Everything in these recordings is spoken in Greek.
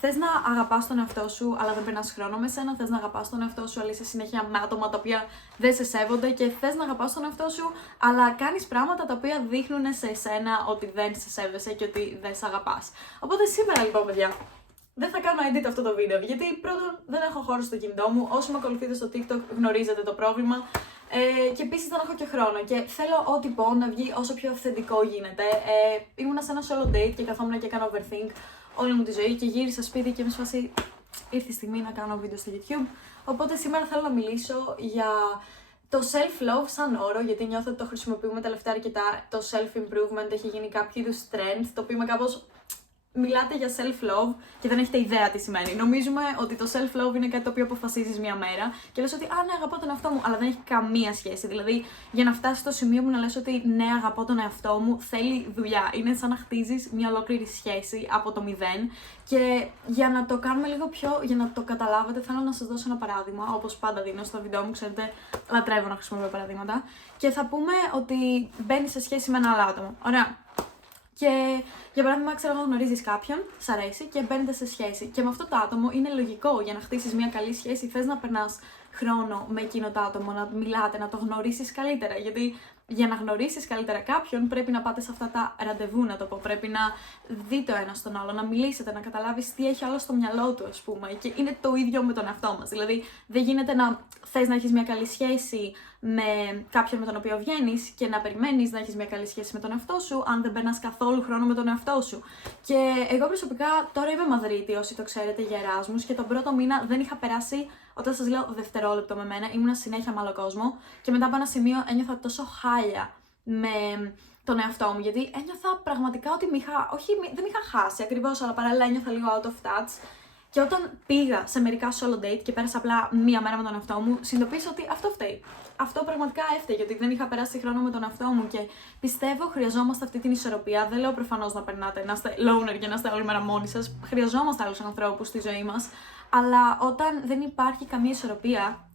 Θες να αγαπάς τον εαυτό σου, αλλά δεν περνάς χρόνο με σένα. Θες να αγαπάς τον εαυτό σου, αλλά είσαι συνέχεια με άτομα τα οποία δεν σε σέβονται. Και θες να αγαπάς τον εαυτό σου, αλλά κάνεις πράγματα τα οποία δείχνουν σε εσένα ότι δεν σε σέβεσαι και ότι δεν σε αγαπάς. Οπότε σήμερα λοιπόν, παιδιά, δεν θα κάνω edit αυτό το βίντεο, γιατί πρώτον δεν έχω χώρο στο κινητό μου. Όσοι με ακολουθείτε στο TikTok γνωρίζετε το πρόβλημα. Και επίσης δεν έχω και χρόνο και θέλω ό,τι πω να βγει όσο πιο αυθεντικό γίνεται. Ήμουνα σε ένα solo date και καθόμουν και έκανα overthink όλη μου τη ζωή και γύρισα σπίτι και με σφασί ήρθε η στιγμή να κάνω βίντεο στο YouTube. Οπότε σήμερα θέλω να μιλήσω για το self-love σαν όρο, γιατί νιώθω ότι το χρησιμοποιούμε τελευταία αρκετά. Το self-improvement έχει γίνει κάποιο είδους trend, το οποίο είμαι κάπως... Μιλάτε για self-love και δεν έχετε ιδέα τι σημαίνει. Νομίζουμε ότι το self-love είναι κάτι το οποίο αποφασίζεις μια μέρα και λες ότι ναι, αγαπώ τον εαυτό μου, αλλά δεν έχει καμία σχέση. Δηλαδή, για να φτάσεις στο σημείο που να λες ότι ναι, αγαπώ τον εαυτό μου, θέλει δουλειά. Είναι σαν να χτίζεις μια ολόκληρη σχέση από το μηδέν. Και για να το κάνουμε λίγο πιο, για να το καταλάβετε, θέλω να σας δώσω ένα παράδειγμα. Όπως πάντα δίνω στο βίντεο μου, ξέρετε, λατρεύω να χρησιμοποιώ παραδείγματα. Και θα πούμε ότι μπαίνεις σε σχέση με ένα άλλο άτομο. Ωραία. Και για παράδειγμα, ξέρω εγώ, γνωρίζεις κάποιον, σ' αρέσει και μπαίνετε σε σχέση. Και με αυτό το άτομο είναι λογικό για να χτίσεις μια καλή σχέση. Θες να περνάς χρόνο με εκείνο το άτομο, να μιλάτε, να το γνωρίσεις καλύτερα. Γιατί για να γνωρίσεις καλύτερα κάποιον, πρέπει να πάτε σε αυτά τα ραντεβού, να το πω. Πρέπει να δείτε το ένα στον άλλο, να μιλήσετε, να καταλάβεις τι έχει άλλο στο μυαλό του, ας πούμε. Και είναι το ίδιο με τον εαυτό μας. Δηλαδή, δεν γίνεται να θες να έχεις μια καλή σχέση με κάποιον με τον οποίο βγαίνεις και να περιμένεις να έχεις μια καλή σχέση με τον εαυτό σου, αν δεν περνάς καθόλου χρόνο με τον εαυτό σου. Και εγώ προσωπικά τώρα είμαι Μαδρίτη, όσοι το ξέρετε, για Εράσμους, και τον πρώτο μήνα δεν είχα περάσει, όταν σας λέω δευτερόλεπτο με μένα, ήμουνα συνέχεια με άλλο κόσμο. Και μετά από ένα σημείο ένιωθα τόσο χάλια με τον εαυτό μου, γιατί ένιωθα πραγματικά ότι δεν με είχα χάσει ακριβώς, αλλά παράλληλα ένιωθα λίγο out of touch. Και όταν πήγα σε μερικά solo date και πέρασα απλά μία μέρα με τον εαυτό μου, συνειδητοποίησα ότι αυτό φταίει. Αυτό πραγματικά έφταιγε, ότι δεν είχα περάσει χρόνο με τον εαυτό μου και πιστεύω χρειαζόμαστε αυτή την ισορροπία. Δεν λέω προφανώς να περνάτε, να είστε loner και να είστε όλη μέρα μόνοι σας. Χρειαζόμαστε άλλους ανθρώπους στη ζωή μας. Αλλά όταν δεν υπάρχει καμία ισορροπία,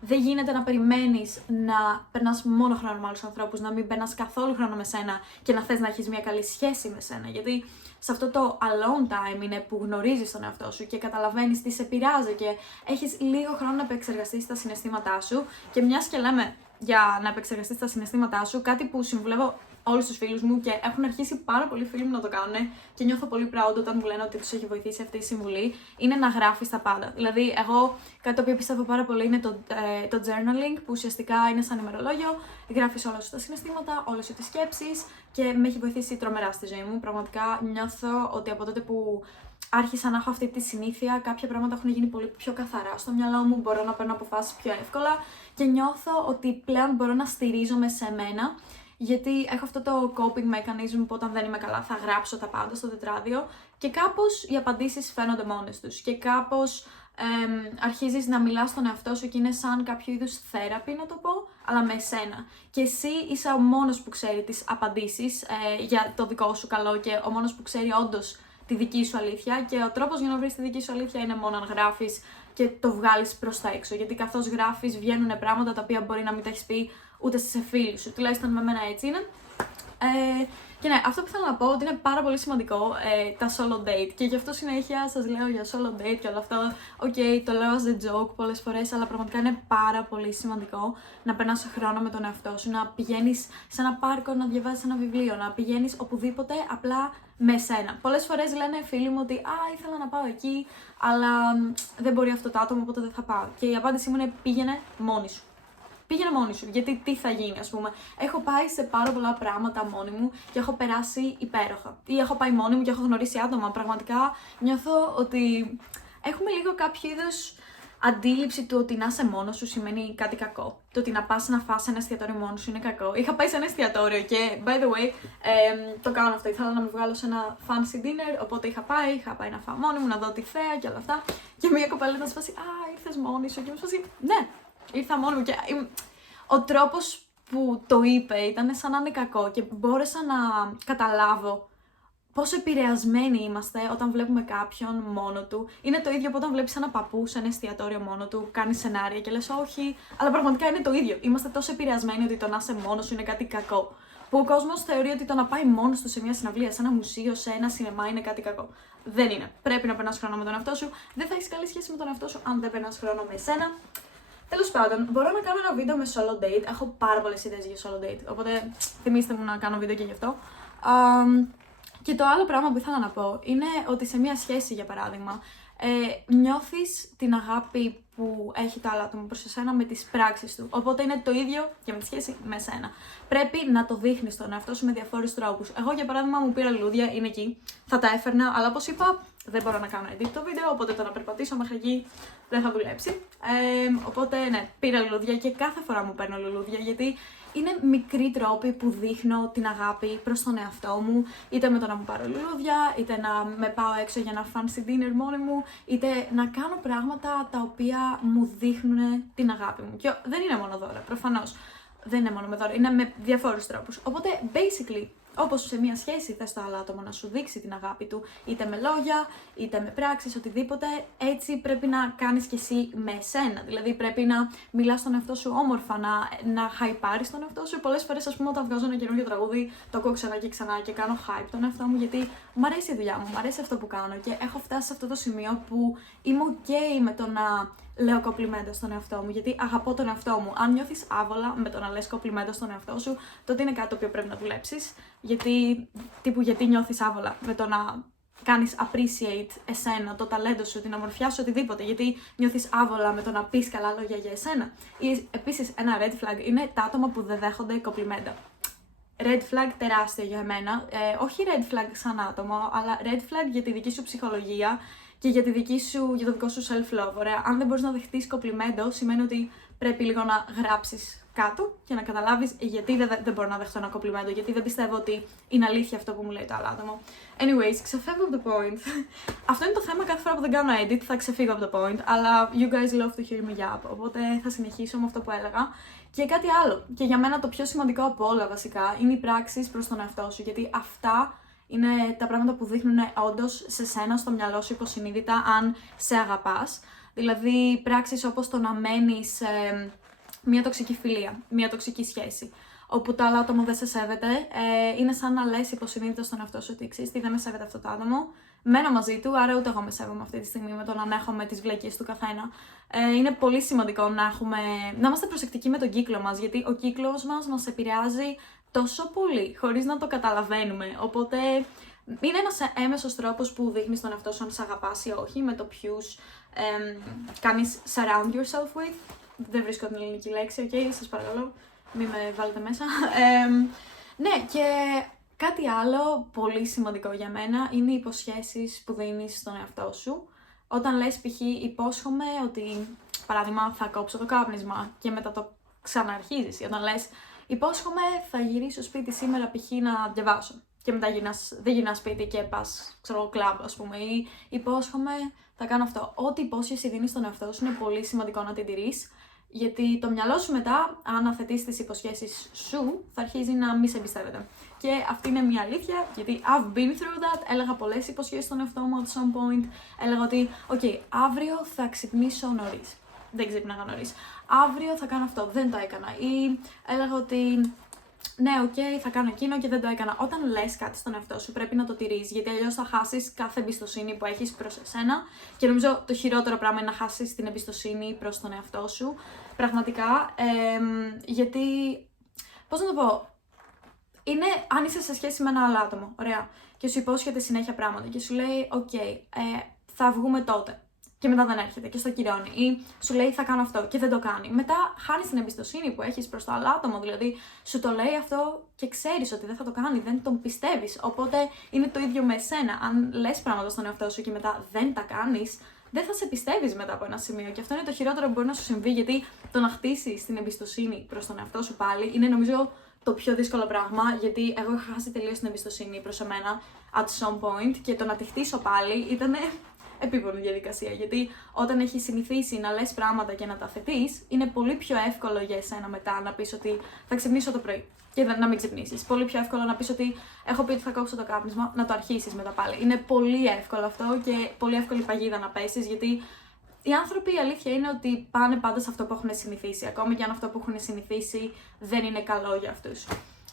δεν γίνεται να περιμένεις να περνάς μόνο χρόνο με άλλους ανθρώπους, να μην περνάς καθόλου χρόνο με σένα και να θες να έχεις μια καλή σχέση με σένα. Γιατί σε αυτό το alone time είναι που γνωρίζεις τον εαυτό σου και καταλαβαίνεις τι σε πειράζει και έχεις λίγο χρόνο να επεξεργαστείς τα συναισθήματά σου. Και μιας και λέμε για να επεξεργαστείς τα συναισθήματά σου, κάτι που συμβουλεύω όλους τους φίλους μου και έχουν αρχίσει πάρα πολλοί φίλοι μου να το κάνουν και νιώθω πολύ proud όταν μου λένε ότι τους έχει βοηθήσει αυτή η συμβουλή, είναι να γράφεις τα πάντα. Δηλαδή, εγώ κάτι το οποίο πιστεύω πάρα πολύ είναι το journaling, που ουσιαστικά είναι σαν ημερολόγιο. Γράφεις όλα σου τα συναισθήματα, όλες σου τις σκέψεις και με έχει βοηθήσει τρομερά στη ζωή μου. Πραγματικά νιώθω ότι από τότε που άρχισα να έχω αυτή τη συνήθεια, κάποια πράγματα έχουν γίνει πολύ πιο καθαρά στο μυαλό μου, μπορώ να παίρνω αποφάσεις πιο εύκολα και νιώθω ότι πλέον μπορώ να στηρίζομαι σε μένα. Γιατί έχω αυτό το coping mechanism που όταν δεν είμαι καλά θα γράψω τα πάντα στο τετράδιο και κάπως οι απαντήσεις φαίνονται μόνες τους και κάπως αρχίζεις να μιλάς στον εαυτό σου και είναι σαν κάποιο είδους therapy, να το πω, αλλά με εσένα. Και εσύ είσαι ο μόνος που ξέρει τις απαντήσεις για το δικό σου καλό και ο μόνος που ξέρει όντως τη δική σου αλήθεια και ο τρόπος για να βρεις τη δική σου αλήθεια είναι μόνο αν γράφεις και το βγάλεις προς τα έξω. Γιατί καθώς γράφεις βγαίνουν πράγματα τα οποία μπορεί να μην τα έχεις πει ούτε σε φίλους σου, τουλάχιστον με μένα έτσι είναι. Και ναι, αυτό που θέλω να πω ότι είναι πάρα πολύ σημαντικό τα solo date και γι' αυτό συνέχεια σας λέω για solo date και όλο αυτό. Το λέω as a joke πολλές φορές, αλλά πραγματικά είναι πάρα πολύ σημαντικό να περνάς χρόνο με τον εαυτό σου, να πηγαίνεις σε ένα πάρκο, να διαβάζεις ένα βιβλίο, να πηγαίνεις οπουδήποτε απλά με σένα. Πολλές φορές λένε φίλοι μου ότι ήθελα να πάω εκεί, αλλά δεν μπορεί αυτό το άτομο, οπότε δεν θα πάω. Και η απάντησή μου είναι πήγαινε μόνη σου. Πήγαινε μόνη σου, γιατί τι θα γίνει, ας πούμε. Έχω πάει σε πάρα πολλά πράγματα μόνη μου και έχω περάσει υπέροχα. Ή έχω πάει μόνη μου και έχω γνωρίσει άτομα. Πραγματικά νιώθω ότι έχουμε λίγο κάποιο είδους αντίληψη του ότι να είσαι μόνος σου σημαίνει κάτι κακό. Το ότι να πας να φας ένα εστιατόριο μόνος σου είναι κακό. Είχα πάει σε ένα εστιατόριο και, by the way, το κάνω αυτό. Ήθελα να με βγάλω σε ένα fancy dinner, οπότε είχα πάει να φάω μόνη μου, να δω τη θέα και όλα αυτά. Και μια κοπέλα ήταν σπάσει, ήρθες μόνη σου. Και μου σπάσει, ναι. Ήρθα μόνη μου και ο τρόπος που το είπε ήταν σαν να είναι κακό και μπόρεσα να καταλάβω πόσο επηρεασμένοι είμαστε όταν βλέπουμε κάποιον μόνο του. Είναι το ίδιο που όταν βλέπεις ένα παππού σε ένα εστιατόριο μόνο του, κάνει σενάρια και λες όχι, αλλά πραγματικά είναι το ίδιο. Είμαστε τόσο επηρεασμένοι ότι το να είσαι μόνος σου είναι κάτι κακό. που ο κόσμος θεωρεί ότι το να πάει μόνος του σε μια συναυλία, σε ένα μουσείο, σε ένα σινεμά είναι κάτι κακό. Δεν είναι. Πρέπει να περνάς χρόνο με τον εαυτό σου. Δεν θα έχεις καλή σχέση με τον εαυτό σου αν δεν περνάς χρόνο με εσένα. Τέλος πάντων, μπορώ να κάνω ένα βίντεο με solo date. Έχω πάρα πολλές ιδέες για solo date. Οπότε θυμίστε μου να κάνω βίντεο και γι' αυτό. Και το άλλο πράγμα που ήθελα να πω είναι ότι σε μια σχέση, για παράδειγμα, νιώθεις την αγάπη που έχει το άλλο άτομο προς εσένα με τις πράξεις του. Οπότε είναι το ίδιο και με τη σχέση με εσένα. Πρέπει να το δείχνεις στον εαυτό σου με διαφόρους τρόπους. Εγώ, για παράδειγμα, μου πήρα λουλούδια, είναι εκεί, θα τα έφερνα, αλλά όπως είπα, δεν μπορώ να κάνω edit το βίντεο, οπότε το να περπατήσω μέχρι εκεί δεν θα δουλέψει. Οπότε, ναι, πήρα λουλούδια και κάθε φορά μου παίρνω λουλούδια, γιατί είναι μικροί τρόποι που δείχνω την αγάπη προς τον εαυτό μου, είτε με το να μου πάρω λουλούδια, είτε να με πάω έξω για ένα fancy dinner μόνη μου, είτε να κάνω πράγματα τα οποία μου δείχνουν την αγάπη μου. Και δεν είναι μόνο δώρα, προφανώς. Δεν είναι μόνο με δώρα, είναι με διαφόρους τρόπους. Οπότε, basically, όπως σε μια σχέση θες το άλλο άτομο να σου δείξει την αγάπη του, είτε με λόγια, είτε με πράξεις, οτιδήποτε, έτσι πρέπει να κάνεις κι εσύ με εσένα. Δηλαδή πρέπει να μιλάς στον εαυτό σου όμορφα, να χαϊπάρεις τον εαυτό σου. Πολλές φορές, ας πούμε, όταν βγάζω ένα καινούργιο τραγούδι, το ακούω ξανά και ξανά και κάνω hype τον εαυτό μου, γιατί μου αρέσει η δουλειά μου, μου αρέσει αυτό που κάνω και έχω φτάσει σε αυτό το σημείο που είμαι ok με το να λέω κομπλιμέντα στον εαυτό μου, γιατί αγαπώ τον εαυτό μου. Αν νιώθεις άβολα με το να λες κομπλιμέντα στον εαυτό σου, τότε είναι κάτι το οποίο πρέπει να δουλέψεις. Γιατί νιώθεις άβολα με το να κάνεις appreciate εσένα, το ταλέντο σου, την ομορφιά σου, οτιδήποτε. Γιατί νιώθεις άβολα με το να πεις καλά λόγια για εσένα. Ή επίσης, ένα red flag είναι τα άτομα που δεν δέχονται κομπλιμέντα. Red flag τεράστιο για μένα. Όχι red flag σαν άτομο, αλλά red flag για τη δική σου ψυχολογία και για το δικό σου self-love. Ωραία. Αν δεν μπορείς να δεχτείς κομπλιμέντο, σημαίνει ότι πρέπει λίγο να γράψεις κάτω και να καταλάβεις γιατί δεν μπορώ να δεχτώ ένα κομπλιμέντο, γιατί δεν πιστεύω ότι είναι αλήθεια αυτό που μου λέει το άλλο άτομο. Anyways, ξεφεύγω από το point. Αυτό είναι το θέμα κάθε φορά που δεν κάνω edit, θα ξεφύγω από το point, αλλά you guys love to hear me up, οπότε θα συνεχίσω με αυτό που έλεγα. Και κάτι άλλο, και για μένα το πιο σημαντικό από όλα βασικά, είναι οι πράξεις προς τον εαυτό σου, γιατί αυτά είναι τα πράγματα που δείχνουν όντως σε σένα, στο μυαλό σου υποσυνείδητα, αν σε αγαπάς. Δηλαδή πράξεις όπως το να μένεις μια τοξική φιλία, μια τοξική σχέση, όπου το άλλο άτομο δεν σε σέβεται, είναι σαν να λες υποσυνείδητα στον εαυτό σου ότι ξέρεις τι, δεν με σέβεται αυτό το άτομο, μένω μαζί του, άρα ούτε εγώ με σέβομαι αυτή τη στιγμή με το να ανέχομαι τις βλακίες του καθένα. Είναι πολύ σημαντικό να είμαστε προσεκτικοί με τον κύκλο μας, γιατί ο κύκλος μας επηρεάζει τόσο πολύ, χωρίς να το καταλαβαίνουμε. Οπότε είναι ένας έμεσος τρόπος που δείχνεις τον εαυτό σου αν σε αγαπάς ή όχι, με το ποιους κάνεις surround yourself with. Δεν βρίσκω την ελληνική λέξη, ok, σας παρακαλώ, μην με βάλετε μέσα. Ναι, και κάτι άλλο πολύ σημαντικό για μένα είναι οι υποσχέσεις που δίνεις στον εαυτό σου. Όταν λες π.χ. υπόσχομαι ότι, παράδειγμα, θα κόψω το κάπνισμα και μετά το ξαναρχίζεις. Όταν λες υπόσχομαι θα γυρίσω σπίτι σήμερα π.χ. να διαβάσω και μετά δεν γυρνάς σπίτι και πας, ξέρω, κλαμπ, ας πούμε, ή υπόσχομαι θα κάνω αυτό. Ό,τι υπόσχεση δίνεις στον εαυτό σου είναι πολύ σημαντικό να την τηρείς, γιατί το μυαλό σου μετά, αν αθετείς τις υποσχέσεις σου, θα αρχίζει να μη σε εμπιστεύεται. Και αυτή είναι μια αλήθεια, γιατί I've been through that, έλεγα πολλές υποσχέσεις στον εαυτό μου at some point, έλεγα ότι, ok, αύριο θα ξυπνήσω νωρίς. Δεν ξύπναγα νωρίς. Αύριο θα κάνω αυτό, δεν το έκανα. Ή έλεγα ότι ναι, ok, θα κάνω εκείνο και δεν το έκανα. Όταν λες κάτι στον εαυτό σου, πρέπει να το τηρείς, γιατί αλλιώς θα χάσεις κάθε εμπιστοσύνη που έχεις προς εσένα. Και νομίζω το χειρότερο πράγμα είναι να χάσεις την εμπιστοσύνη προς τον εαυτό σου. Πραγματικά, γιατί, πώς να το πω, είναι αν είσαι σε σχέση με ένα άλλο άτομο, ωραία, και σου υπόσχεται συνέχεια πράγματα και σου λέει, ok, θα βγούμε τότε. Και μετά δεν έρχεται και στο κυρώνει. Ή σου λέει θα κάνω αυτό και δεν το κάνει. Μετά χάνεις την εμπιστοσύνη που έχεις προς το άλλο άτομο. Δηλαδή σου το λέει αυτό και ξέρεις ότι δεν θα το κάνει, δεν τον πιστεύεις. Οπότε είναι το ίδιο με εσένα. Αν λες πράγματα στον εαυτό σου και μετά δεν τα κάνεις, δεν θα σε πιστεύεις μετά από ένα σημείο. Και αυτό είναι το χειρότερο που μπορεί να σου συμβεί, γιατί το να χτίσεις την εμπιστοσύνη προς τον εαυτό σου πάλι είναι, νομίζω, το πιο δύσκολο πράγμα, γιατί εγώ είχα χάσει τελείως την εμπιστοσύνη προς εμένα at some point και το να τη χτίσω πάλι ήταν επίπονη διαδικασία. Γιατί όταν έχεις συνηθίσει να λες πράγματα και να τα θετείς, είναι πολύ πιο εύκολο για εσένα μετά να πεις ότι θα ξυπνήσω το πρωί και να μην ξυπνήσεις. Πολύ πιο εύκολο να πεις ότι έχω πει ότι θα κόψω το κάπνισμα, να το αρχίσεις μετά πάλι. Είναι πολύ εύκολο αυτό και πολύ εύκολη παγίδα να πέσεις, γιατί οι άνθρωποι, η αλήθεια είναι ότι πάνε πάντα σε αυτό που έχουν συνηθίσει, ακόμη και αν αυτό που έχουν συνηθίσει δεν είναι καλό για αυτούς.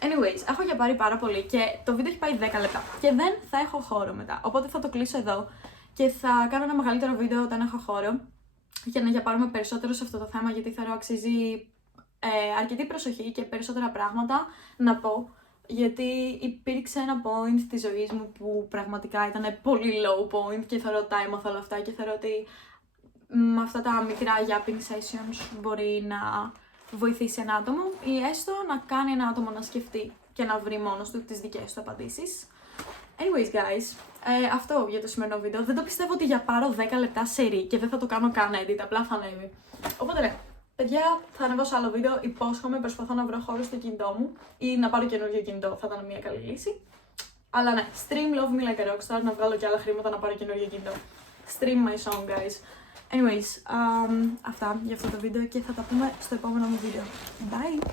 Anyways, έχω για πάρει πάρα πολύ και το βίντεο έχει πάει 10 λεπτά και δεν θα έχω χώρο μετά. Οπότε θα το κλείσω εδώ και θα κάνω ένα μεγαλύτερο βίντεο όταν έχω χώρο για να γιαπάρουμε περισσότερο σε αυτό το θέμα, γιατί θεωρώ αξίζει αρκετή προσοχή και περισσότερα πράγματα να πω. Γιατί υπήρξε ένα point της ζωής μου που πραγματικά ήταν πολύ low point και θεωρώ τα έμαθα όλα αυτά και θεωρώ ότι με αυτά τα μικρά yapping sessions μπορεί να βοηθήσει ένα άτομο ή έστω να κάνει ένα άτομο να σκεφτεί και να βρει μόνος του τις δικές του απαντήσεις. Anyways guys, αυτό για το σημερινό βίντεο. Δεν το πιστεύω ότι για πάρω 10 λεπτά σερί και δεν θα το κάνω καν edit, απλά θα ανέβει. Οπότε ναι, παιδιά, θα ανεβάσω άλλο βίντεο, υπόσχομαι, προσπαθώ να βρω χώρο στο κινητό μου ή να πάρω καινούργιο κινητό, θα ήταν μια καλή λύση. Αλλά ναι, stream Love Me Like a Rockstar, να βγάλω και άλλα χρήματα να πάρω καινούργιο κινητό. Stream my song guys. Anyways, αυτά για αυτό το βίντεο και θα τα πούμε στο επόμενο μου βίντεο. Bye!